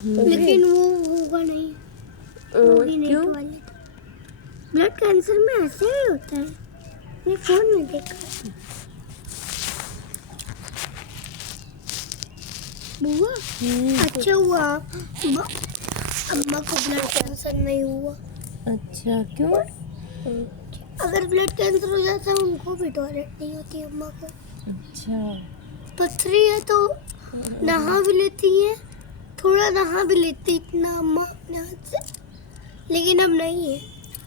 लेकिन वो होगा नहीं, होगी नहीं क्यों? टॉयलेट। ब्लड कैंसर में ऐसे ही होता है, मैं फोन में देखा। बुआ अच्छा हुआ अम्मा को ब्लड कैंसर नहीं हुआ। अच्छा क्यों? अगर ब्लड कैंसर हो जाता उनको भी टॉयलेट नहीं होती अम्मा को। अच्छा पथरी है तो नहा भी लेती है, थोड़ा नहा भी लेती इतना अम्मा अपने हाथ से, लेकिन अब नहीं है।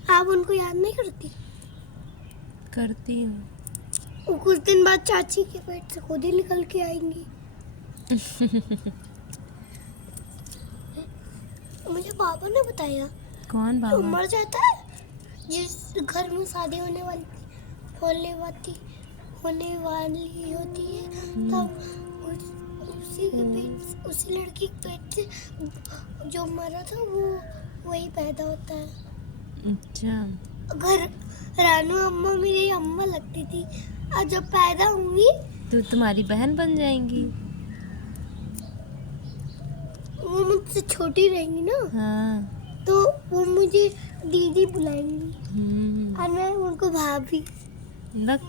आप उनको याद नहीं करती? करती हूँ। वो कुछ दिन बाद चाची के पेट से खुद ही निकल के आएंगी। मुझे पापा ने बताया कौन जो बाबा? मर जाता है, जिस घर में शादी होने वाली होती है, तब उसी के पेट, उसी लड़की के पेट से जो मरा था वो वही पैदा होता है। अच्छा अगर रानू अम्मा मेरी अम्मा लगती थी, और जब पैदा हुई तो तुम्हारी बहन बन जाएंगी। वो मुझसे छोटी रहेंगी ना, हाँ। तो वो मुझे दीदी बुलाएंगी और मैं उनको भाभी। लग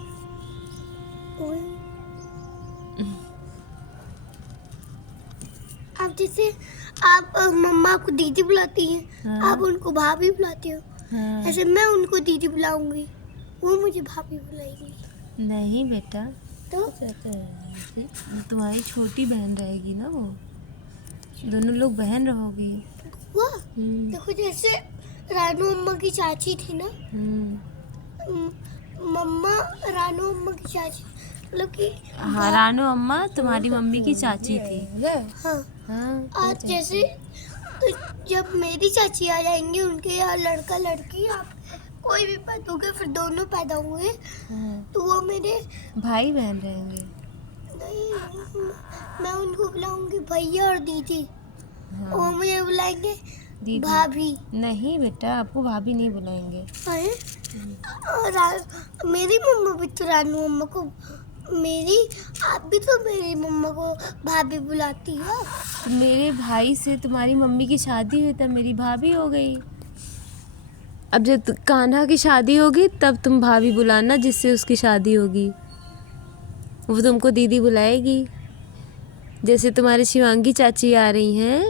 आप जैसे आप मम्मा को दीदी बुलाती हैं, हाँ। आप उनको भाभी बुलाती हो, हाँ। ऐसे मैं उनको दीदी बुलाऊंगी, वो मुझे भाभी बुलाएंगी। नहीं बेटा, तो तुम्हारी छोटी बहन रहेगी ना, वो दोनों लोग बहन रहोगी। वो देखो जैसे रानू अम्मा की चाची थी ना, मम्मा रानू अम्मा की चाची, मतलब कि हाँ, रानू अम्मा तुम्हारी मम्मी की चाची थी। हाँ। हाँ। आज जैसे तो जब मेरी चाची आ जाएंगी, उनके यहाँ लड़का लड़की आप कोई भी पैदा होंगे, फिर दोनों पैदा हुए, तो वो मेरे भाई बहन रहेंगे। नहीं, मैं उनको बुलाऊंगी भैया और दीदी। हाँ। वो मुझे बुलाएंगे दीदी। भाभी। नहीं बेटा, आपको भाभी नहीं बुलाएंगे। और मेरी मम्मा भी तो रानू अम्मा को आप भी तो मेरी मम्मा को भाभी बुलाती हो। तो मेरे भाई से तुम्हारी मम्मी की शादी हुई तब मेरी भाभी हो गई। अब जब कान्हा की शादी होगी तब तुम भाभी बुलाना, जिससे उसकी शादी होगी वो तुमको दीदी बुलाएगी। जैसे तुम्हारी शिवांगी चाची आ रही हैं।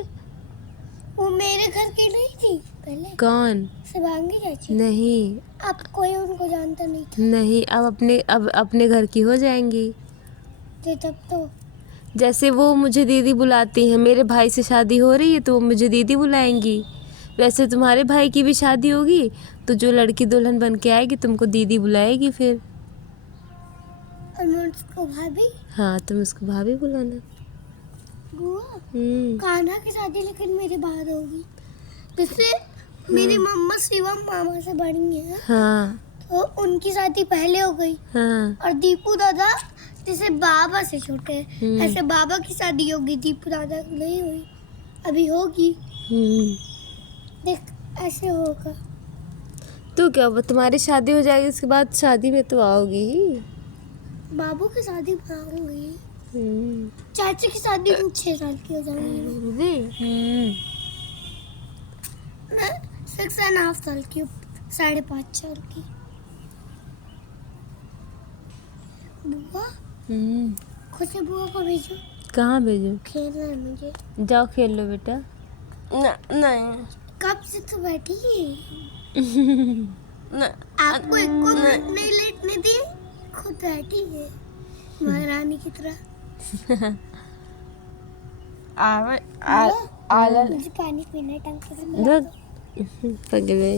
वो मेरे घर की नहीं थी पहले? कौन? शिवांगी चाची। नहीं, अब कोई उनको जानता नहीं था। नहीं, अब अपने घर की हो जाएंगी। तो तब तो जैसे वो मुझे दीदी बुलाती हैं, मेरे भाई से शादी हो रही है तो वो मुझे दीदी बुलाएंगी, वैसे तुम्हारे भाई की भी शादी होगी तो जो लड़की दुल्हन बन के आएगी तुमको दीदी बुलाएगी फिर। और मैं उसको भाभी? हाँ, तुम उसको भाभी बुलाना। बुआ कान्हा की शादी लेकिन मेरे बाद होगी। जैसे मेरी मम्मा शिवम मामा से बड़ी है, हाँ। तो उनकी शादी पहले हो गई। हाँ। और दीपू दादा जैसे बाबा से छोटे हैं, ऐसे बाबा की शादी होगी, दीपू दादा की नहीं हुई, अभी होगी। देख ऐसे होगा। तो क्या तुम्हारी शादी हो जाएगी, उसके बाद शादी में तो आओगी ही। बाबू की शादी में आऊंगी, चाची की शादी में 6 साल की हो जाऊंगी। मैं 6.5 साल की, 5.5 साल की। बुआ खुद से बुआ को भेजो। कहाँ भेजो? खेलना है मुझे। जाओ खेल लो बेटा। नहीं। कब से तो बैठी है। आपको एक को मिनट नहीं लेटने दी, खुद बैठी है महारानी की तरह। मुझे पानी पीना है, टंकी से। पगले।